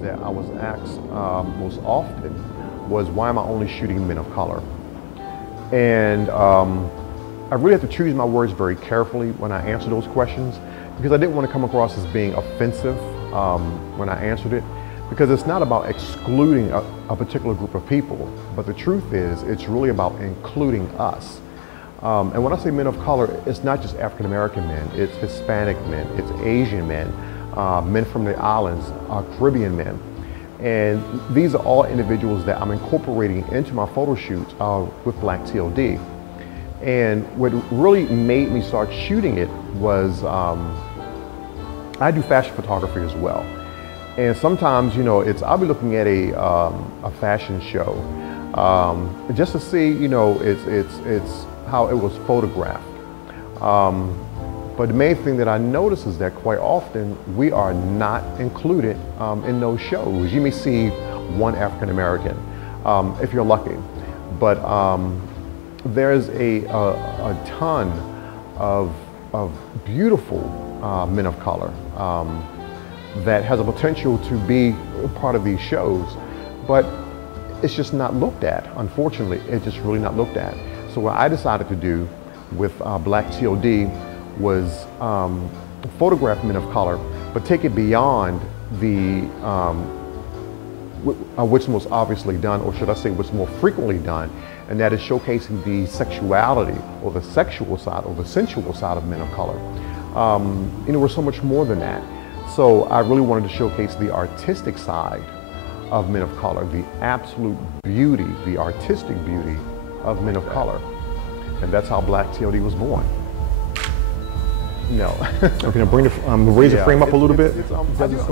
that I was asked most often was, why am I only shooting men of color? And I really have to choose my words very carefully when I answer those questions, because I didn't want to come across as being offensive when I answered it, because it's not about excluding a particular group of people, but the truth is it's really about including us. And when I say men of color, it's not just African American men, it's Hispanic men, it's Asian men, men from the islands, Caribbean men. And these are all individuals that I'm incorporating into my photo shoots with Black TLD. And what really made me start shooting it was, I do fashion photography as well. And sometimes, you know, I'll be looking at a fashion show just to see, you know, it's how it was photographed. But the main thing that I notice is that quite often we are not included in those shows. You may see one African American if you're lucky, but there's a ton of beautiful men of color that has a potential to be part of these shows, but it's just not looked at. Unfortunately, it's just really not looked at. So what I decided to do with Black TLD was photograph men of color, but take it beyond the what's most obviously done, or should I say what's more frequently done, and that is showcasing the sexuality or the sexual side or the sensual side of men of color. You know, we're so much more than that. So I really wanted to showcase the artistic side of men of color, the absolute beauty, the artistic beauty of men of color. And that's how Black TLD was born. No. Okay, now bring raise the frame up a little bit.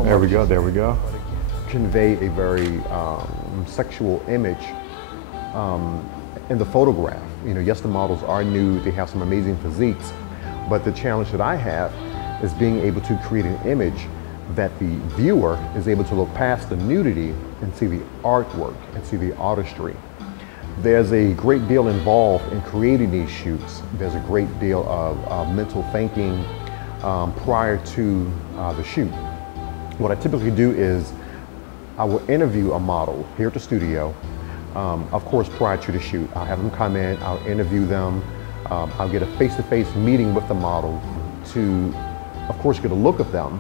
There we go, there we go. Convey a very sexual image in the photograph. You know, yes, the models are nude, they have some amazing physiques, but the challenge that I have is being able to create an image that the viewer is able to look past the nudity and see the artwork and see the artistry. There's a great deal involved in creating these shoots. There's a great deal of mental thinking prior to the shoot. What I typically do is I will interview a model here at the studio. Of course, prior to the shoot, I'll have them come in, I'll interview them. I'll get a face-to-face meeting with the model to, of course, get a look at them,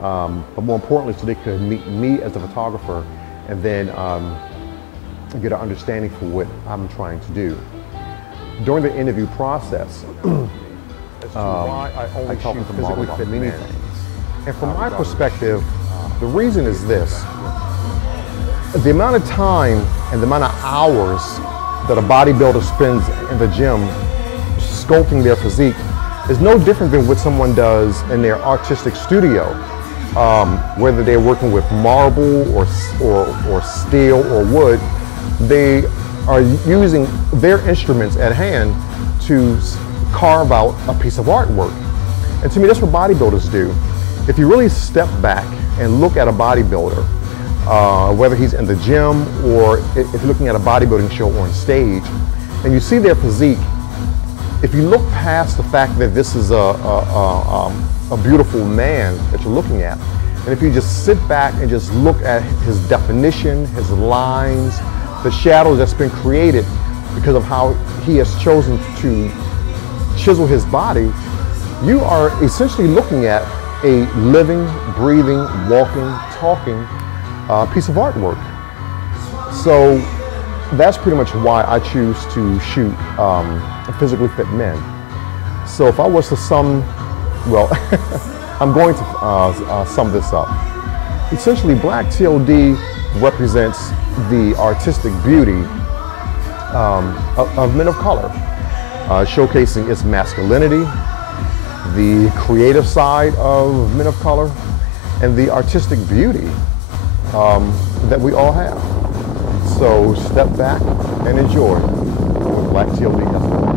but more importantly, so they could meet me as a photographer and then get an understanding for what I'm trying to do. During the interview process, I talk with the model about many things. And from my perspective, the reason is this. The amount of time and the amount of hours that a bodybuilder spends in the gym sculpting their physique is no different than what someone does in their artistic studio. Whether they're working with marble or steel or wood, they are using their instruments at hand to carve out a piece of artwork. And to me, that's what bodybuilders do. If you really step back and look at a bodybuilder, whether he's in the gym or if you're looking at a bodybuilding show or on stage, and you see their physique, if you look past the fact that this is a beautiful man that you're looking at, and if you just sit back and just look at his definition, his lines, the shadows that's been created because of how he has chosen to chisel his body, you are essentially looking at a living, breathing, walking, talking piece of artwork. So that's pretty much why I choose to shoot physically fit men. So if I was to I'm going to sum this up. Essentially, Black TLD represents the artistic beauty of men of color, showcasing its masculinity, the creative side of men of color, and the artistic beauty that we all have. So step back and enjoy what Black TLD has to offer.